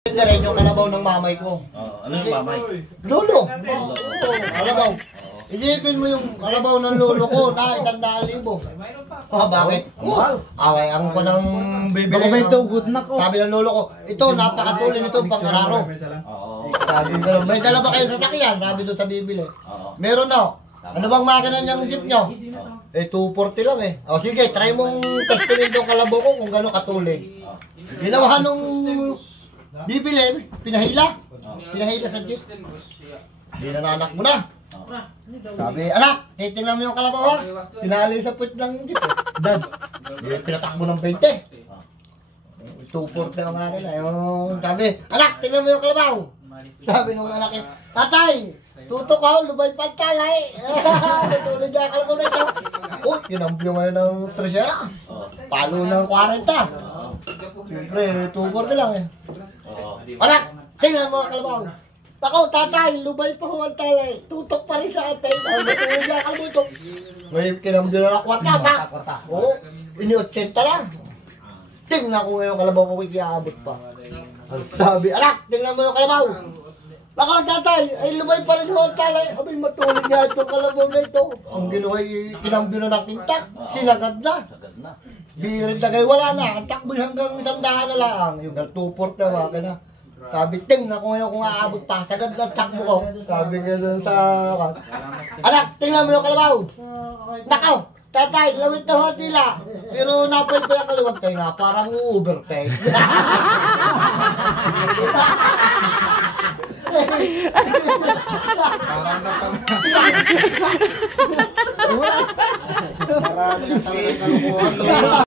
Hindi rin yung kalabaw ng mamay ko. Ano yung mamay? Lolo. Kalabaw. Isipin mo yung kalabaw ng lolo ko na 100,000. Bakit? Away ang ko ng bibili. Dokumento, good na ko. Sabi ng lolo ko, ito napakatulin ito pang-araro. Sabi ko, may dala ba kayo sa sakyan? Sabi doon sa bibili. Meron na. Ano bang makina niyang jeep nyo? 240 lang eh. O sige, try mong testingin itong kalabaw ko kung gano'ng katulin. Ginawa nung bibili, pinahila. Pinahila sa jeep. Dinananak mo na. Sabi, anak, titingnan mo yung kalabaw ha. Tinali sa puwit ng jeep. Dad, pinatakbo ng 20. 240 ang makina. Sabi, anak, tingnan mo yung kalabaw. Sabi nung anak eh, tatay, tutok ako, lubay pantalay. Natulog niya kalabaw na ito. Uy, kinambyo ngayon ng tresyera. Palo ng 40. Siyempre, 240 lang eh. Anak, tingnan mo ang kalabaw. Ako, tatay, lubay pa huwag talay. Tutok pa rin sa atin. Natulog niya kalabaw ito. May kinambyo na ng 40. Oo, ini-80 lang. Tingnan ko ngayon kalabaw ko kikiabot pa. Sabi, anak, tingnan mo yung kalabaw. Ako, tatay, ay lumay pa rin huwag talay. Abay, matulog nga itong kalabaw na ito. Ang ginawa, kinambyo na ng tintak. Sinagad na. Birit na kayo, wala na. Ang takbo hanggang 100 na lang. Yung 240 na waka na. Sabi, tingnan ko ngayon kung aabot pa. Sagad na takbo ko. Sabi nga doon sa... Anak, tingnan mo yung kalabaw. Nakaw! Tatay, lawit na huwag nila. Pero napoy pa yung kaliwag tayo nga, parang overtake. Parang natanong. Marami na talagang kalukuhan.